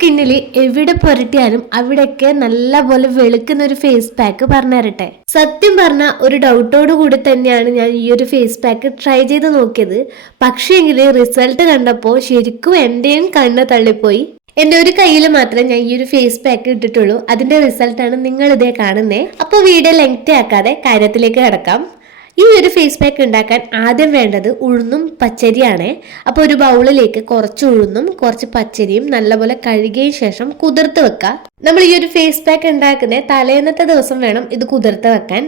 സ്കിന്നിൽ എവിടെ പുരട്ടിയാലും അവിടെയൊക്കെ നല്ലപോലെ വെളുക്കുന്ന ഒരു ഫേസ് പാക്ക് പറഞ്ഞു തരട്ടെ സത്യം പറഞ്ഞ ഒരു ഡൗട്ടോട് കൂടി തന്നെയാണ് ഞാൻ ഈ ഒരു ഫേസ് പാക്ക് ട്രൈ ചെയ്ത് നോക്കിയത്. പക്ഷേങ്കിൽ റിസൾട്ട് കണ്ടപ്പോൾ ശരിക്കും എന്റെയും കണ്ണ് തള്ളിപ്പോയി. എന്റെ ഒരു കയ്യിൽ മാത്രമേ ഞാൻ ഈ ഒരു ഫേസ് പാക്ക് ഇട്ടിട്ടുള്ളൂ. അതിന്റെ റിസൾട്ടാണ് നിങ്ങൾ ഇതേ കാണുന്നത് അപ്പോൾ വീഡിയോ ലെങ്തി ആക്കാതെ കാര്യത്തിലേക്ക് കിടക്കാം. ഈ ഒരു ഫേസ് പാക്ക് ഉണ്ടാക്കാൻ ആദ്യം വേണ്ടത് ഉഴുന്നും പച്ചരിയാണ്. അപ്പോൾ ഒരു ബൗളിലേക്ക് കുറച്ച് ഉഴുന്നും കുറച്ച് പച്ചരിയും നല്ലപോലെ കഴുകിയ ശേഷം കുതിർത്ത് വെക്കുക. നമ്മൾ ഈ ഒരു ഫേസ് പാക്ക് ഉണ്ടാക്കുന്ന തലേന്നത്തെ ദിവസം വേണം ഇത് കുതിർത്ത് വെക്കാൻ.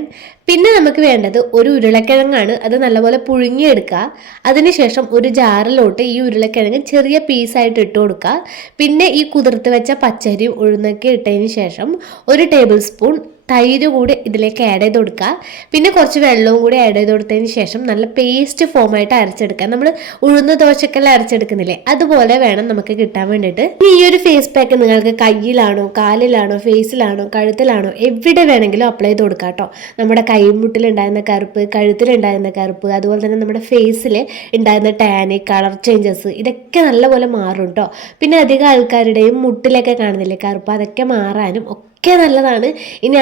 പിന്നെ നമുക്ക് വേണ്ടത് ഒരു ഉരുളക്കിഴങ്ങാണ്. അത് നല്ലപോലെ പുഴുങ്ങിയെടുക്കുക. അതിനുശേഷം ഒരു ജാറിലോട്ട് ഈ ഉരുളക്കിഴങ്ങ് ചെറിയ പീസായിട്ട് ഇട്ട് കൊടുക്കുക. പിന്നെ ഈ കുതിർത്ത് വെച്ച പച്ചരിയും ഉഴുന്നൊക്കെ ഇട്ടതിന് ശേഷം ഒരു ടേബിൾ സ്പൂൺ തൈര് കൂടി ഇതിലേക്ക് ആഡ് ചെയ്ത് കൊടുക്കുക. പിന്നെ കുറച്ച് വെള്ളവും കൂടി ആഡ് ചെയ്ത് കൊടുത്തതിന് ശേഷം നല്ല പേസ്റ്റ് ഫോമായിട്ട് അരച്ചെടുക്കുക. നമ്മൾ ഉഴുന്ന ദോശക്കെല്ലാം അരച്ചെടുക്കുന്നില്ലേ? അതുപോലെ വേണം നമുക്ക് കിട്ടാൻ വേണ്ടിയിട്ട്. ഈ ഒരു ഫേസ് പാക്ക് നിങ്ങൾക്ക് കയ്യിലാണോ കാലിലാണോ ഫേസിലാണോ കഴുത്തിലാണോ എവിടെ വേണമെങ്കിലും അപ്ലൈ ചെയ്ത് കൊടുക്കുക കേട്ടോ. നമ്മുടെ കൈമുട്ടിലുണ്ടായിരുന്ന കറുപ്പ് കഴുത്തിലുണ്ടായിരുന്ന കറുപ്പ് അതുപോലെ തന്നെ നമ്മുടെ ഫേസിൽ ഉണ്ടായിരുന്ന ടാന് കളർ ചേഞ്ചസ് ഇതൊക്കെ നല്ലപോലെ മാറും കേട്ടോ. പിന്നെ അധികം ആൾക്കാരുടെയും മുട്ടിലൊക്കെ കാണുന്നില്ലേ കറുപ്പ്? അതൊക്കെ മാറാനും ഒക്കെ നല്ലതാണ്. ഇനി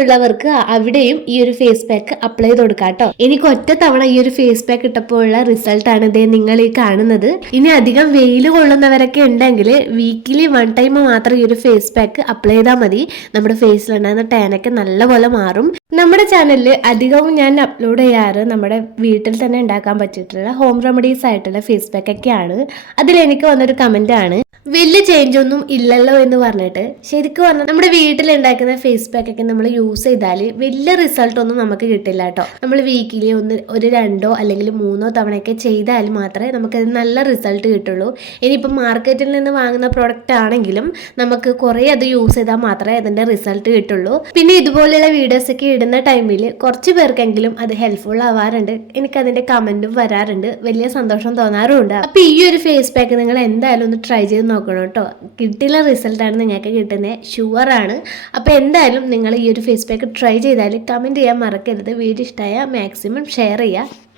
ഉള്ളവർക്ക് അവിടെയും ഈ ഒരു ഫേസ് പാക്ക് അപ്ലൈ ചെയ്ത് കൊടുക്കാം കേട്ടോ. എനിക്ക് ഒറ്റ തവണ ഈ ഒരു ഫേസ് പാക്ക് ഇട്ടപ്പോഴുള്ള ആണ് ഇതേ നിങ്ങൾ ഈ കാണുന്നത്. ഇനി അധികം വെയിൽ കൊള്ളുന്നവരൊക്കെ ഉണ്ടെങ്കിൽ വീക്കിലി വൺ ടൈം മാത്രം ഈ ഒരു ഫേസ് പാക്ക് അപ്ലൈ ചെയ്താൽ മതി. നമ്മുടെ ഫേസിലുണ്ടാകുന്ന ടാനൊക്കെ നല്ലപോലെ മാറും. നമ്മുടെ ചാനലിൽ അധികവും ഞാൻ അപ്ലോഡ് ചെയ്യാറ് നമ്മുടെ വീട്ടിൽ തന്നെ ഉണ്ടാക്കാൻ പറ്റിയിട്ടുള്ള ഹോം റെമഡീസ് ആയിട്ടുള്ള ഫേസ് പാക്ക് ഒക്കെയാണ്. അതിൽ എനിക്ക് വന്നൊരു കമന്റ് ആണ്. വലിയ ചേഞ്ച് ഒന്നും ഇല്ലല്ലോ എന്ന് പറഞ്ഞിട്ട് ശരിക്കും പറഞ്ഞാൽ നമ്മുടെ വീട്ടിൽ ഉണ്ടാക്കുന്ന ഫേസ് പാക്ക് ഒക്കെ നമ്മൾ യൂസ് ചെയ്താൽ വലിയ റിസൾട്ട് ഒന്നും നമുക്ക് കിട്ടില്ല കേട്ടോ നമ്മൾ വീക്കിലി ഒന്ന് ഒരു രണ്ടോ അല്ലെങ്കിൽ മൂന്നോ തവണയൊക്കെ ചെയ്താൽ മാത്രമേ നമുക്കത് നല്ല റിസൾട്ട് കിട്ടുള്ളൂ. ഇനിയിപ്പോൾ മാർക്കറ്റിൽ നിന്ന് വാങ്ങുന്ന പ്രോഡക്റ്റ് ആണെങ്കിലും നമുക്ക് കുറേ അത് യൂസ് ചെയ്താൽ മാത്രമേ അതിന്റെ റിസൾട്ട് കിട്ടുള്ളൂ. പിന്നെ ഇതുപോലെയുള്ള വീഡിയോസ് ഒക്കെ ഇടുന്ന ടൈമിൽ കുറച്ച് പേർക്കെങ്കിലും അത് ഹെൽപ്ഫുൾ ആവാറുണ്ട്. എനിക്കതിന്റെ കമന്റും വരാറുണ്ട്. വലിയ സന്തോഷം തോന്നാറുമുണ്ട്. അപ്പോൾ ഈ ഒരു ഫേസ് പാക്ക് നിങ്ങൾ എന്തായാലും ഒന്ന് ട്രൈ ചെയ്ത് നോക്കണം കേട്ടോ കിട്ടിയ റിസൾട്ടാണ് നിങ്ങൾക്ക് കിട്ടുന്നത് ഷുവറാണ് അപ്പോൾ എന്തായാലും നിങ്ങൾ ഈ ഒരു ഫേസ് പാക്ക് ട്രൈ ചെയ്താൽ കമന്റ് ചെയ്യാൻ മറക്കരുത്. വീഡിയോ ഇഷ്ടമായ മാക്സിമം ഷെയർ ചെയ്യുക